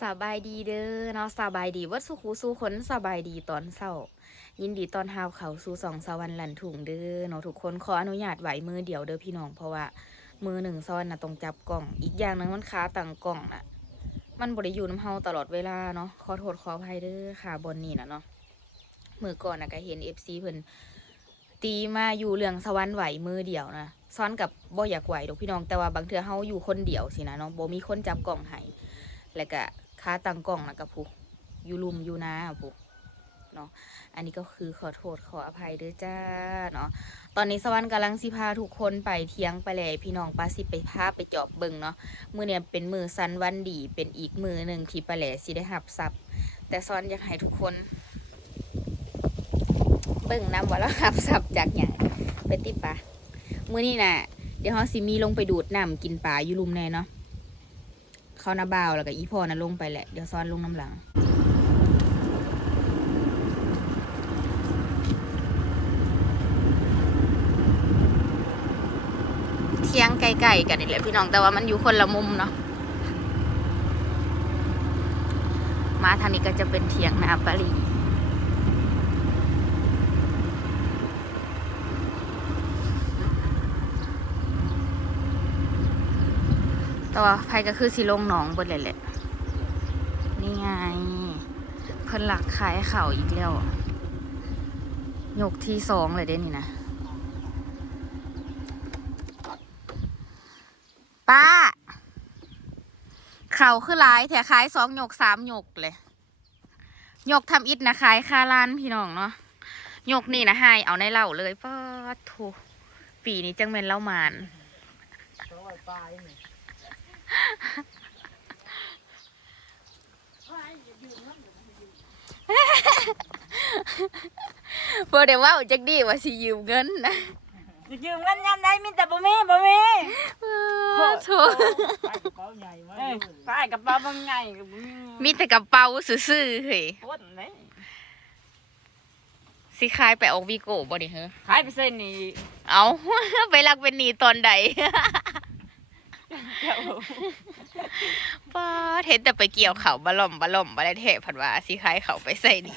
สบายดีเด้อเนาะสบายดีวัดสุขูสู้คนสบายดีตอนเช้า ยินดีตอนหาวเขาสู่สองสวรรค์หลันถุงเด้อเนาะทุกคนขออนุญาตไหวมือเดียวเด้อพี่น้องเพราะว่ามือหนึ่งซ้อนน่ะต้องจับกล่องอีกอย่างนึงมันค้าต่างกล่องน่ะมันบริยู่น้ำเฮาตลอดเวลาเนาะขอโทษขออภัยเด้อค่ะบนนี่นะเนาะมือก่อนน่ะก็เห็นเอฟซีเพิ่นตีมาอยู่เรื่องสวรรค์ไหวมือเดียวนะซ้อนกับบ่อยากไหวดอกพี่น้องแต่ว่าบางเทื่อเฮาอยู่คนเดียวสินะเนาะบ่มีคนจับกล่องให้แล้วก็ ค้าตังกล่องนะกับผู้อยู่ลุมอยู่นาผู้เนาะอันนี้ก็คือขอโทษขออภัยด้วยจ้าเนาะตอนนี้สวรรค์กำลังสิพาทุกคนไปเที่ยงไปเลยพี่น้องปาสิไปพาไปจอบเบิงเนาะมือเนี่ยเป็นมือสันวันดีเป็นอีกมือหนึ่งที่ปลาแหล่สิได้หับซับแต่ซอนอยากให้ทุกคน เบิ่งนำว่าเราหับซับจากอย่างไปติปะมือนี้น่ะเดี๋ยวเขาสิมีลงไปดูดน้ำกินปลาอยู่ลุมแน่เนาะ เข้าหน้าบ่าวแล้วก็อีพ่อนะลงไปแหละ เดี๋ยวซ้อนลงน้ำหลังเที่ยงใกล้ๆกันนี่แหละพี่น้องแต่ว่ามันอยู่คนละมุมเนาะมาทางนี้ก็จะเป็นเทียงนาปารี แต่ว่าไพก็คือสิลงหนองเบนเลยแหละ นี่ไง เพิ่นหลักขายเข่าอีกแล้วยกที่สองเลยเด้นี่นะ ป้า เข่าคือหลายแถขายสองยกสามยกเลยยกทำอิฐนะขายคารานพี่น้องเนาะยกนี่นะให้เอาในเหล่าเลยป้าทูปีนี้จังเป็นเล่ามาน บ่เดี๋ยวว่าจักดีว่าสิยืมเงินนะสิยืมเงินยามใดมีแต่บ่มีบ่มีป้าทูไปกระเป๋าใหญ่มาเอ้ยอยู่ป้ายกระเป๋าบ่ใหญ่ก็บ่มีมีแต่กระเป๋าซื่อๆเฮ้ยโคตรเลยสิขายไปออกวีโก้บ่ดิเหรอขายไปเส้นนี่เอาไปรักเป็นหนีตอนใด เจ้าป้าเห็นแต่ไปเกี่ยวเขาบะหล่อมบะหล่อมบะไรเทผัดว่าสิขายเขาไปใส่ดี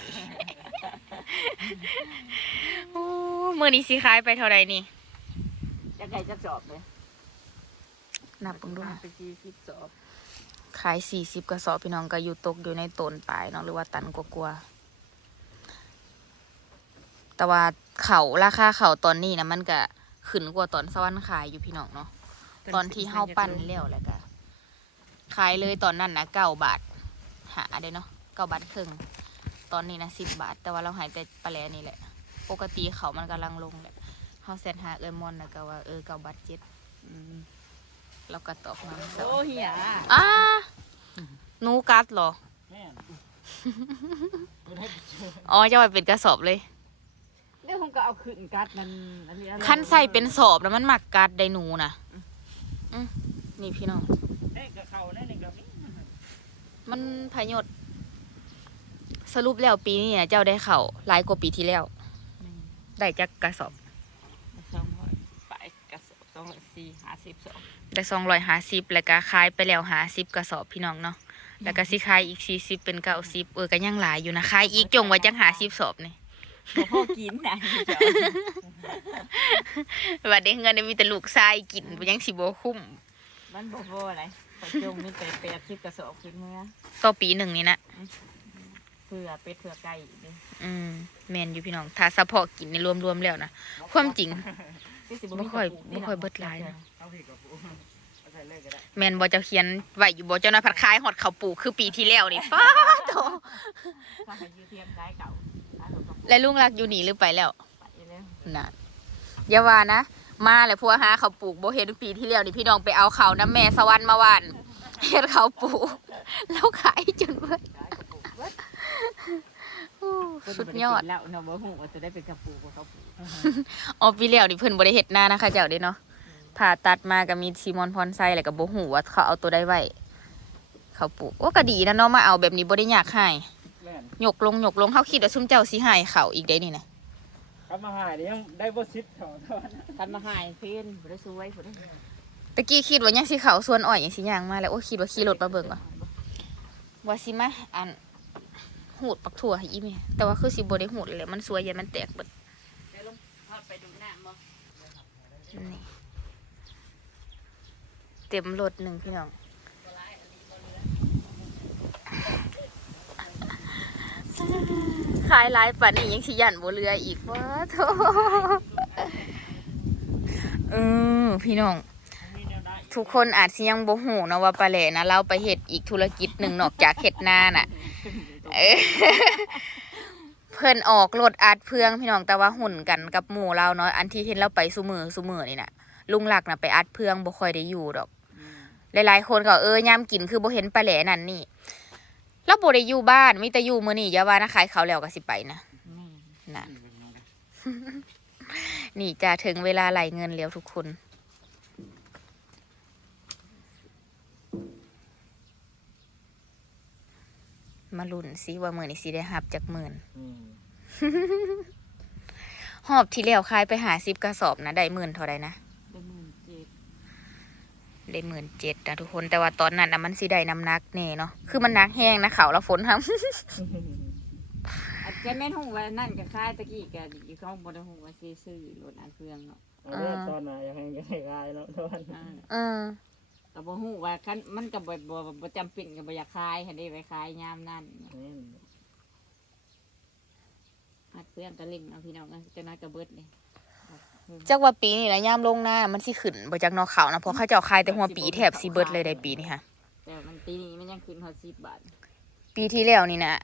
โอ้มือนี้สิขายไปเท่าไรนี่จะไก่จะสอบเลยนับเบิ่งดูไปสี่สิบสอบขายสี่สิบกระสอบพี่น้องก็อยู่ตกอยู่ในต้นปลายเนาะหรือว่าตันกว่าๆแต่ว่าเขาราคาเขาตอนนี้นะมันก็ขึ้นกว่าตอนสวรรค์ขายอยู่พี่น้องเนาะ ตอนที่เฮาปั้นแล้วแหละก็ขายเลยตอนนั้นนะเก้าบาท หาได้เนาะเก้าบาทครึ่งตอนนี้นะสิบบาท แต่ว่าเราหายแต่ปลาแลนี่แหละ ปกติเขามันกำลังลงแหละเฮาแซนหาเอ้ยมอนนะก็ว่าเออเก้าบาทเจ็ดอืมเราก็ตอบมาเสาโอ้เหียอ่าหนูกัดเหรอแม่นบ่ได้ไปเจออ๋อจะไปเป็นกระสอบเลยเดี๋ยวผมก็เอาขึ้นกัดมันอันนี้อะไรขั้นใส่เป็นสอบแล้วมันหมักกัดได้หนูนะอืม นี่พี่น้องเอ้ยกระเขาแน่หนึ่งกับนี้มันพยศสรุปแล้วปีนี้เนี่ยเจ้าได้เข่าหลายกว่าปีที่แล้ว ได้จักกระสอบสองร้อยไปกระสอบสองร้อยสี่ห้าสิบสองได้สองร้อยห้าสิบแล้วก็ขายไปแล้วหาสิบกระสอบพี่น้องเนาะแล้วก็สิขายอีกสี่สิบเป็นเก้าสิบเออก็ยังหลายอยู่นะขายอีกจงไว้จังหาสิบสอบนี่บ่พอกินนะ ว่าได้เงินได้มีแต่ลูกทรายกินบ่ยังสิบ่คุ้มมันบ่พออะไรขอจงมีแต่แปดสิบกระสอบขึ้นเมื่อต่อปีหนึ่งนี่นะเพื่อเป็ดเพื่อไก่อีกเด้อืมแมนอยู่พี่น้องถ้าเฉพาะกินในรวมๆแล้วนะความจริงที่สิบ่ค่อยบ่ค่อยเบิดหลายนะเอาพี่กับปูเอาใส่เลยก็ได้แมนบ่เจ้าเขียนไว้อยู่บ่เจ้าน้อยผัดคายหอดเขาวปลูกคือปีที่แล้วนี่ป้าโตถ้าให้อยูเทียมได้เก่าถ้าเราต้องและลุงรักอยู่นี่หรือไปแล้ว ไปแล้วน่ะอย่าว่านะ มาแล้วพัวหาเขาวปลูกบ่เห็นปีที่แล้วนี่พี่น้องไปเอาเขาวน้ำแม่สวรรค์มาหวานเฮ็ดเขาวปลูก แล้วขายจนเบิดโอ้สุดยอดแล้วเนาะบ่ฮู้ว่าจะได้เป็นกระปูบ่เขาปูออปีแล้วนี่เพิ่นบ่ได้เฮ็ดหน้านะคะเจ้าเด้เนาะผ่าตัดมาก็มีซีมอนพรไซแล้วก็บ่ฮู้ว่าเขาเอาตัวใดไว้เขาปลูกโอ้ก็ดีนะเนาะมาเอาแบบนี้บ่ได้ยากให้แม่นหยกลงหยกลงเฮาคิดว่าซุมเจ้าสิให้เขาอีกได้นี่นะ กลับมาหายเดี๋ยวยังได้บ่ซิดเท่าเท่านั้นทันมาหายเพิ่นบ่ได้สวยบ่ได้ตะกี้คิดว่ายังสิเขาสวนอ้อยยังสิย่างมาแล้วโอ้คิดว่าขี่รถมาเบิ่งว่ะว่าสิมาอันหูดปักถั่วให้อีแม่แต่ว่าคือสิบ่ได้หูดเลยมันสวยยันมันแตกเบิดเดี๋ยวลงพาไปดูหน้าบ่นี่เต็มรถหนึ่งพี่น้อง ขายหลายปันนี่ยังสิยันบ่เรืออีกว่าโธ่เออพี่น้อง ทุกคนอาจสิยังบ่ฮู้นะว่าปลาแหล่นะเราไปเฮ็ดอีกธุรกิจหนึ่งนอกจากเฮ็ดหน้าน่ะเออเพิ่นออกรถอัดเพื่องพี่น้องแต่ว่าหุ่นกันกับหมู่เราเนาะอันที่เห็นเราไปซุมือซุมือนี่น่ะลุงหลักน่ะไปอัดเพื่องบ่ค่อยได้อยู่ดอก หลายๆคนก็เออยามกินคือบ่เห็นปลาแหล่นั่นนี่ เราบ่ได้อยู่บ้านมีแต่อยู่มื้อนี้อย่าว่านะขายเขาวแล้วก็สิไปนะนี่น่ะนี่จะถึงเวลาไหลเงินแล้วทุกคน มาลุ้นสิว่ามือนี้สิได้หับจากหมื่นอืมหอบที่แล้วขายไปหาสิบกระสอบนะได้หมื่นเท่าไรนะได้หมื่นเจ็ด ได้หมื่นเจ็ดนะทุกคนแต่ว่าตอนนั้นนะมันสิได้น้ำหนักแน่เนาะคือมันหนักแห้งนะเขาวแล้วฝนทอาจจะแม่นหูว่านั่นก็คล้ายตะกี้ก็อยู่ข้างบนหูว่าซื้อซื้อรถอันเฟืองเนาะเอาเรื่องตอนไหนยังไงยังไงกายแล้วตอนอ่าำเออก็บ่ฮู้ว่าคันมันก็บ่บ่บ่จำเป็นก็บ่อยากขายให้ได้ไปขายยามนั้นนี่อัดเฟืองก็เล่งเอาพี่น้องก็จะน้อยก็เบิดเลย จักว่าปีนี้นะย่ามลงหน้ามันสิขึ้นบ่จากนอกเขานะเพราะเขาเจ้าขายแต่หัวปีแถบสิเบิดเลยได้ปีนี้ค่ะ แต่มันปีนี้มันยังขึ้นฮอด10บาท ปีที่แล้วนี่นะ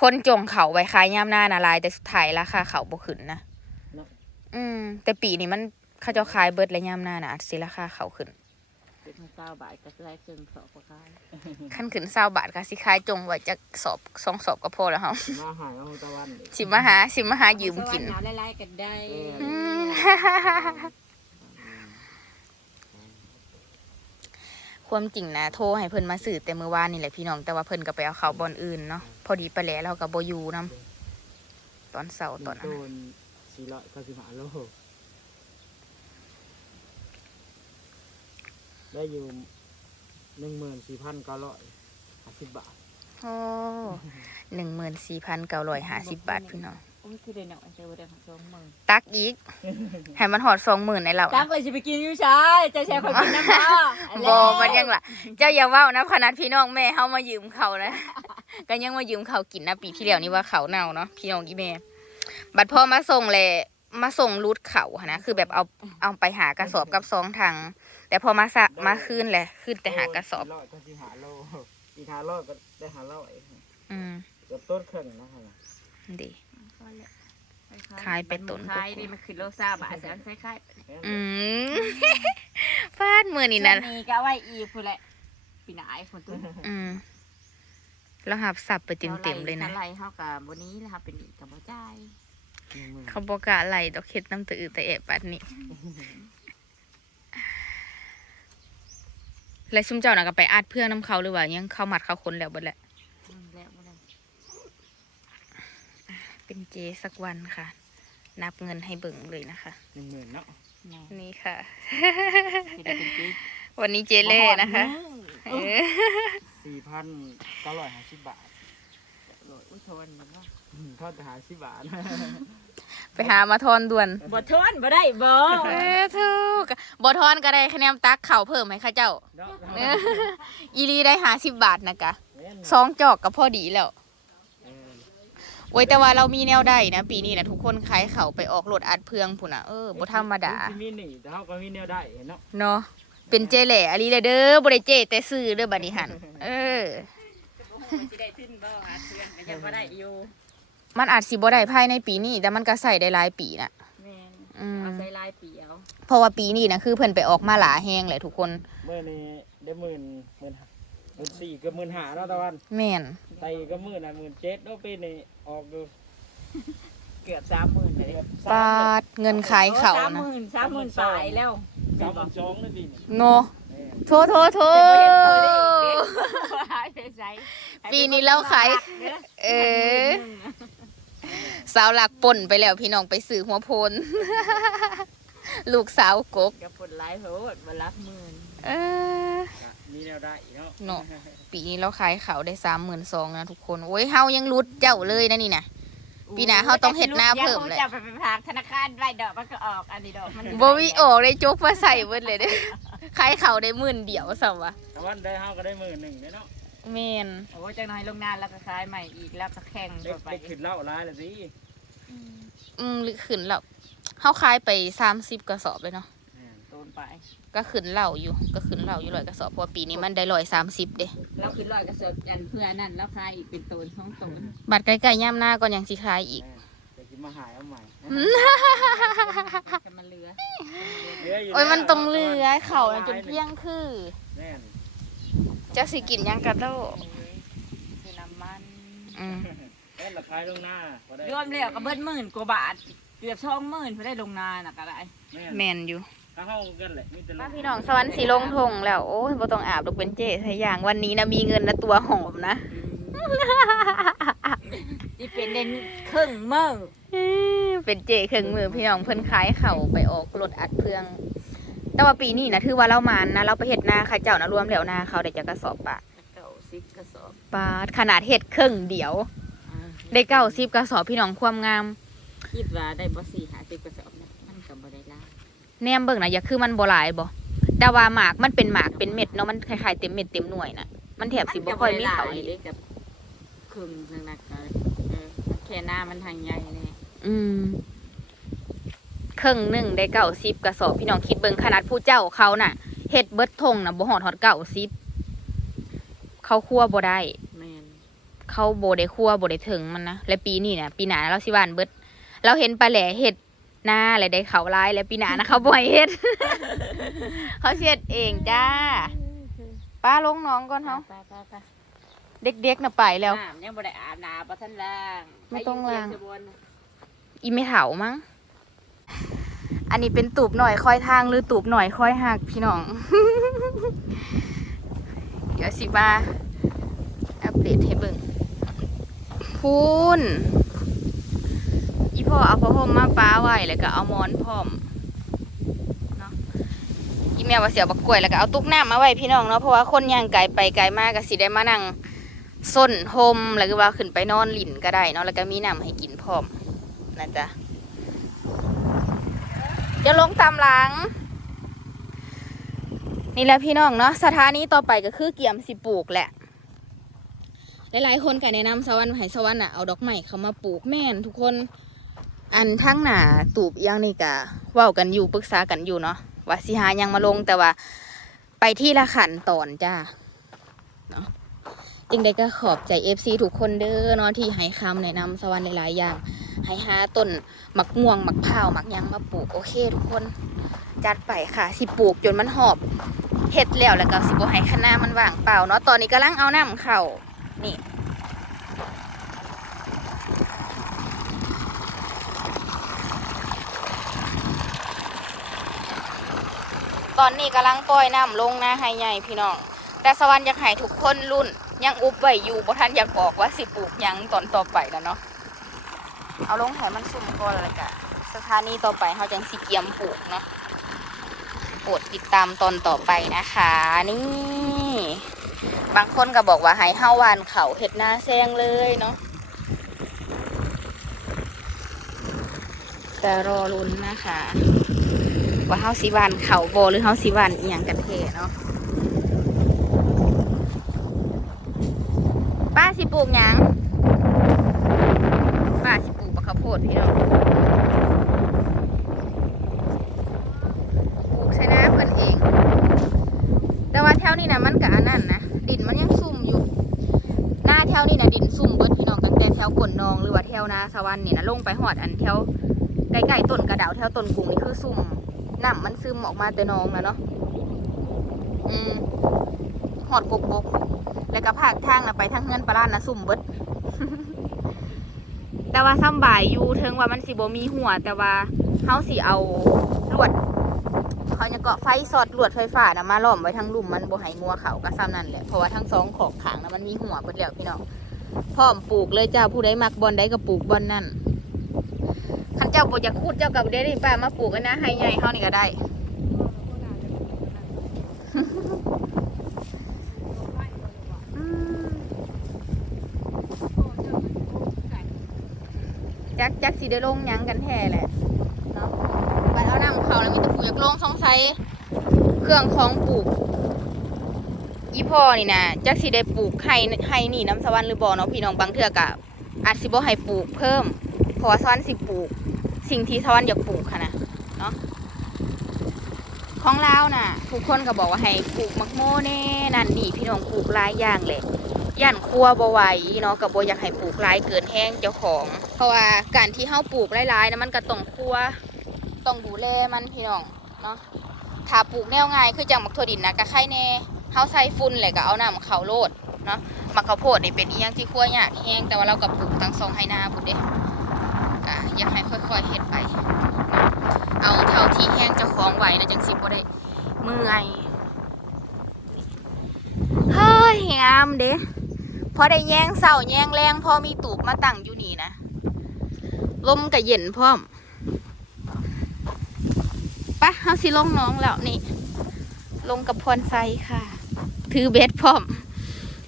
คนจงเขาไว้ขายย่ามหน้านะลาย แต่สุดท้ายราคาเขาบ่ขึ้นนะอืม แต่ปีนี้มันเขาเจ้าขายเบิดและย่ามหน้านะอาจสิราคาเขาขึ้น ขึ้นฮอด20บาทก็ได้ครึ่งสอบก็ขายขั้นขึ้นเศร้าบาทก็สิขายจงไว้จากสอบสองสอบก็พอแล้วเฮามาหายเอาตะวันอีกสิมาหาสิมาหายืมกินเอาไล่ๆกันได้อืม ความจริงนะโทรให้เพิ่นมาสื่อแต่เมื่อวานนี่แหละพี่น้องแต่ว่าเพิ่นก็ไปเอาเขาวบอนอื่นเนาะพอดีไปแล้วเรากับโบอยูนํตอนเสาร์ตอนนั้นโดน่ะนสี่ร้อยเก้าสิบห้าโล ได้อยู่หนึ่งหมื่นสี่พันเก้าร้อยห้าสิบบาทโอ้หนึ่งหมื่นสี่พันเก้าร้อยห้าสิบบาทพี่น้องโอ้ยคือได้หน่อยเจอบ่ได้ของสองหมื่นตักอีกให้มันหอดสองหมื่นในเราตั้งไปสิไปกินอยู่ชายจะแชร์คนกินน้ำปลาบอมันยังล่ะ เจ้าอย่าเว้านะขนาดพี่น้องแม่เฮามายืมเขานะก็ยังมายืมเขากินนะปีที่แล้วนี่ว่าเขาเน่าเนาะพี่น้องอีแม่บัดพอมาส่งแหละมาส่งรูดเขาหั้นนะคือแบบเอาเอาไปหากระสอบกับซองทาง แต่พอมาสะมาคืนแหละคืนแต่หากระสอบ ร้อยเก้าสิบห้าโลอีกห้าโลก็ได้ห้าร้อยอืมเกือบต้นครึ่งนะฮะดี ขายไปต้นขายดิมันคือโลซาบาทแสนใช้ขายอืมฟาดมือนี่นะมีก็เอาไว้อีพูดแหละปีหน้าไอ้คนตุ้นอืมแล้วหับสับไปเต็มเต็มๆเลยนะอะไรเฮากับบนี้แล้วครับเป็นกับบ่จ่ายหนึ่งหมื่นเขาบอกกะไหลดอกเข็ดน้ำตะอือแต่แอบปัดนี่ และซุ่มเจ้าน่ะก็ไปอัดเพื่อนน้ำเขาหรือว่ายังเข้ามัดเข้าคนแล้วเบิดแหละอืมแล้วบ่ได้เป็นเจสักวันค่ะ นับเงินให้เบิ่งเลยนะคะหนึ่งหมื่นเนาะแน่นี่ค่ะสิได้เป็นจีวันนี้เจเล่นะคะเออสี่พันเก้าร้อยห้าสิบบาทโหลดอุ้ยทนมันว่าอืมทอดแต่หาสิบบาท ไปหามาทอนด่วนบ่ทนบ่ได้บ่เออถูก บอทอนก็ได้คะแนนตักเข่าวเพิ่มให้ข้าเจ้าเนาะเอออีรีได้หาสิบบาทนะกะแม่นสองจอกก็พอดีแล้วเออโอ้ยแต่ว่าเรามีแนวได้นะ ปีนี้นะทุกคนขายเขาไปออกรถอัดเพืองพุ่นนะเออบ่ธรรมดาที่มีหนีแต่เขาก็มีแนวได้เนาะเนาะเป็นเจแหล่อะลีเลยเด้อบ่ได้เจแต่ซื้อเด้อบัดนี้หันเออสิได้ขึ้นบ่หาเพื่อนก็ยังบ่ได้อยู่มันอาจสิบ่ได้ภายในปีนี้แต่มันก็ใส่ได้หลายปีน่ะแม่นอืมเอาใส่ลายเปียว เพราะว่าปีนี้นะคือเพิ่นไปออกมาหลาแฮงเลยทุกคนเมื่อนี้ได้หมื่นหมื่นห้าหมื่นสี่กับหมื่นห้าเนาะตะวันแม่นไตก็หมื่นอะหมื่นเจ็ดเนาะปีนี้ออกดูเกือบ30,000เลยเกือบปาดเงินขายเขาสามนะหมื่นสามหมื่นปลายแล้วสามหมื่นสองเลยปีนี้โนแม่นโทโทโทแต่บ่เห็นตัวเลขเด้หายไปไสปีนี้เราขายเออสาวหลักป่นไปแล้วพี่น้องไปซื้อหัวโพน ลูกสาวกกกับผลหลายโหดบ่รักหมื่นเออ มีแนวได้เนาะเนาะ ปีนี้เราขายเขาวได้สามหมื่นสองนะทุกคน โอ้ยเฮายังรุดเจ้าเลยนะนี่นะ ปีหน้าเขาต้องเฮ็ดหน้าเพิ่มเลยจะไปไปฝากธนาคารไว้ดอกมันก็ออกอันนี้ดอกมันบวิโออกได้จกมาใส่เบิดเลยเด้อขายเขาวได้หมื่นเดียวสัวะแต่ว่าได้เฮาก็ได้หมื่นหนึ่งเนาะแมนโอ้จังน้อยลงนานแล้วก็ขายใหม่อีกแล้วก็แข่งได้ไป ได้ขึ้นเหล้าร้ายละสิ อืมหรือขึ้นแล้ว เฮาขายไปสามสิบกระสอบเลยเนาะแม่นโดนไปก็ขึ้นเหล่าอยู่ ก็ขึ้นเหล่าอยู่ร้อยกระสอบเพราะว่าปีนี้มันได้ร้อยสามสิบเด้แล้วขึ้นร้อยกระสอบอันเพื่อนั่นแล้วขายอีกเป็นตูนสองตูนบัตรใกล้ๆย่ำหน้าก่อนยังสิขายอีกแม่นจะกินมาหายเอาใหม่จะมันเหลือเหลือยู่โอ้ยมันแล้วต้องเลือยเขานะจนเที่ยงคือแน่นจะสิกินหยังกระโดดคือน้ำมันอืมแน่นราคายลงหน้าพอได้รวมแล้วก็เบิ้หมื่นกว่าบาท เกือบสองหมื่นเพื่อได้ลงนาน่ะก็ได้แม่นแมนอยู่ถ้าเฮากันแหละมีแต่ลมาพี่น้องสวรรค์สีลงทงแล้วโอ้ยบ่ต้องอาบดอกเป็นเจ๊ใส่อย่างวันนี้นะมีเงินนะตัวหอมนะ ที่เป็นเด่นครึ่งมือเป็นเจ๊เครื่องมือพี่น้องเพิ่นขายเข่าไปออกรถอัดเพือง แต่ว่าปีนี้นะถือว่าเรามานนะเราไปเฮ็ดนาข้าเจ้านะรวมแล้วนาเขาได้จักกระสอบปะเก่าสิบกระสอบปาดขนาดเฮ็ดครึ่งเดียวได้เก้าสิบกระสอบพี่น้องความงาม คิดว่าได้บ่สี่หาสิบกระสอบเนี่ยมันก็บ่ได้ละแนมเบิ่งนะอย่าคือมันบ่หลายบ่แต่ว่าหมากมันเป็นหมากเป็นเม็ดเนาะมันคล้ายๆเต็มเม็ดเต็มหน่วยน่ะมันแถบสิบ่ค่อยมีเขาเลเลยยกับครึ่งนึงนะก็เออแค่หน้ามันทางใหญ่เนี่ยอืมครึ่งหนึ่งได้เก้าสิบกระสอบพี่น้องคิดเบิ่งขนาดผู้เจ้าเขาน่ะเฮ็ดเบิดทงน่ะบ่ฮอดฮอดเก้าสิบเขาคั่วบ่ได้แม่นเขาโบได้คั่วโบได้ถึงมันนะและปีนี้เนี่ยปีหน้าเราสิหวานเบิด เราเห็นปลาแหล่เห็ดหน้าอะไรได้เขาร้ายแล้วปีหน้านะเขาบ่อยเห็ด เขาเช็ดเองจ้า ป้าลงน้องก่อนเฮาไปไปไปเด็กๆน่ะไปแล้ว น้ำยังบ่ได้อาบน้ำบ่ทันล้างไม่ต้องล้างให้อยู่เย็นจะบนอีไม่เถามั้ง อันนี้เป็นตูบหน่อยคอยทางหรือตูบหน่อยคอยหักพี่น้อง เดี๋ยวสิมาอัปเดตให้เบิ่งพูน อีพ่อเอาผ้าห่มมาป้าไว้แล้วก็เอาหมอนพร้อมเนาะอีแม่ว่าเสียบักกล้วยแล้วก็เอาตุ๊กน้ำมาไว้พี่น้องเนาะเพราะว่าคนย่างไกลไปไกลมากก็สิได้มานั่งส้นโฮมแล้วก็ว่าขึ้นไปนอนหลินก็ได้เนาะแล้วก็มีน้ำให้กินพร้อมนะจ๊ะจะลงตามหลัง นี่แหละพี่น้องเนาะสถานีต่อไปก็คือเกี่ยมสิปลูกแหละหลายๆคนก็แนะนำสวรรค์ให้สวรรค์น่ะเอาดอกไม้เขามาปลูกแม่นทุกคน อันทั้งหนาตูบอีกอย่างนี่ก็ว้ากันอยู่ปรึกษากันอยู่เนาะว่าสิหายังมาลงแต่ว่า ไปที่ละขันตอนจ้าเนาะจึงได้ก็ขอบใจ FC ทุกคนเด้อเนาะที่ให้คำแนะนำสวรรค์หลายๆอย่าง ให้หาต้นหมักม่วงหมักพร้าหมักยังมาปลูกโอเคทุกคน จัดไปค่ะ สิปลูกจนมันหอบเห็ดแล้วแล้วก็สิบให้คณะมันว่างเปล่าเนาะตอนนี้กำลังเอาน้ำเข่านี่ ตอนนี้กำลังปล่อยน้ำลงนะให้ใหญ่พี่น้อง แต่สวรรค์อยากให้ทุกคนรุ่น ยังอุบไว้อยู่บ่ทันอยากบอกว่าสิปลูกยังตอนต่อไปแล้วเนาะเอาลงให้มันสุ่มก่อนเลยกะสถานีต่อไปเขาจังสิเกียมปลูกเนาะโปรดติดตามตอนต่อไปนะคะนี่ บางคนก็บอกว่าให้เฮาวานเขาเห็ดหน้าแซงเลยเนาะแต่รอลุ้นนะคะ ว่าเฮาสิหวานเขาโบหรือเฮาสิหวานอีหยังกันเทเนาะป้าสิปลูกหยังป้าสิปลูกบักข้าวโพดพี่น้องปลูกใช้น้ำเพิ่นเอง แต่ว่าแถวนี้นะมันกับอันนั้นนะดินมันยังซุ่มอยู่หน้าแถวนี้นะดินซุ่มเบิดพี่น้องตั้งแต่แถวกวนนองหรือว่าแถวนาสวรรค์นี่นะลงไปหอดอันแถวใกล้ๆต้นกระดาวแถวต้นกุ้งนี่คือซุ่ม น้ำมันซึมออกมาแต่นองนะเนาะอืมหอดกกบแล้วก็ภาคทางนะไปทางเงินปลาร้านนะซุ่มเบิดแต่ว่าซ้ำบ่ายอยู่เทิงว่ามันสิบ่มีหัว แต่ว่าเฮาสิเอาลวดเขาจะเกาะไฟสอดลวดไฟฟ้านะมาล้อมไว้ทั้งลุ่มมันบ่ให้งัวเขาก็ซ้ำนั่นแหละเพราะว่าทั้งสองขอบขางนะมันมีหัวเบิดแล้วพี่น้องพร้อมปลูกเลยจ้าผู้ใดมักบอลใดก็ปลูกบอลนั่น เจ้าบ่อยากขุดเจ้ากับเด้นี่ป้ามาปลูกกันนะให้ใหญ่เฮานี่ก็ได้ จักจักสีได้ลงยังกันแท้แหละเนาะบัดเอาน้ำเขาแล้วมีตะปูอยากลงสงไซเครื่องของปลูกอีพ่อนี่นะจักสีได้ปลูกไห้ไห้นี่น้ำสวรรค์หรือบ่อเนาะพี่น้องบางเทือกอะอาจสิบ่ให้ปลูกเพิ่ม ขอซ้อนสิปลูก สิ่งที่สวรรค์อยากปลูกค่ะนะเนาะของลาวน่ะทุกคนก็บอกว่าให้ปลูกมักโมแน่นั่นนี่พี่น้องปลูกหลายอย่างเลยย่านครัวบ่ไหวเนาะก็บ่อยากให้ปลูกหลายเกินแห้งเจ้าของ เพราะว่าการที่เฮาปลูกหลายๆนะมันก็ต้องครัวต้องดูแลมันพี่น้องเนาะถ้าปลูกแนวง่ายคือจังมักถั่วดินนะก็ไข่แน่เฮาใส่ฝุ่นเลยก็เอาน้ำเขาโลดเนาะมักข้าวโพดนี่เป็นอีหยังที่ครัวยากแห้งแต่ว่าเราก็ปลูกทั้งสองให้นาพุ่นเด้ ก็อยากให้ค่อยๆเฮ็ดไป เอาเท่าที่แห้งเจ้าของไหวนะจังสิบ่ได้เมื่อยเฮ้ยงามเด้พอได้แย่งเสาแย่งแรงพอมีตูบมาตั้งอยู่นี่นะลมก็เย็นพร้อมปะเฮาสิลงน้องแล้วนี่ ลงกับพรไซค่ะ ถือเบ็ดพร้อม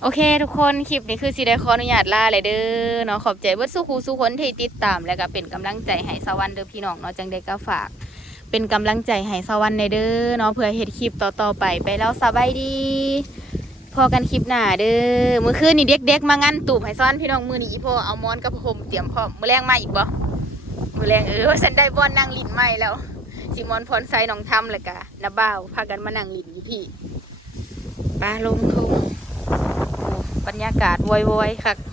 โอเค ทุกคนคลิปนี้คือสิได้ขออนุญาตลาเลยเด้อเนาะขอบใจเบิดสู้ครูสู้คนที่ติดตาม แล้วก็เป็นกำลังใจให้สวรรค์เด้อพี่น้องเนาะจังได้ก็ฝาก เป็นกำลังใจให้สวรรค์ในเด้อเนาะเพื่อเฮ็ดคลิปต่อๆไปไปแล้วสบายดี พอกันคลิปหน้าเด้อมื้อคืนนี่เด็กๆมางั้นตูบให้ซ้อนพี่น้องมื้อนี้อีพ่อเอามอนกับผมเตรียมพร้อมมื้อแรงมาอีกบ่มื้อแรงเออฉันได้บอนนั่งลิ้นใหม่แล้วสิมอนพรไซน้องทำแล้วก็นาบ่าวพากันมานั่งลิ้นอยู่พี่ปลาลงทุ่ง บรรยากาศวอยๆค่ะ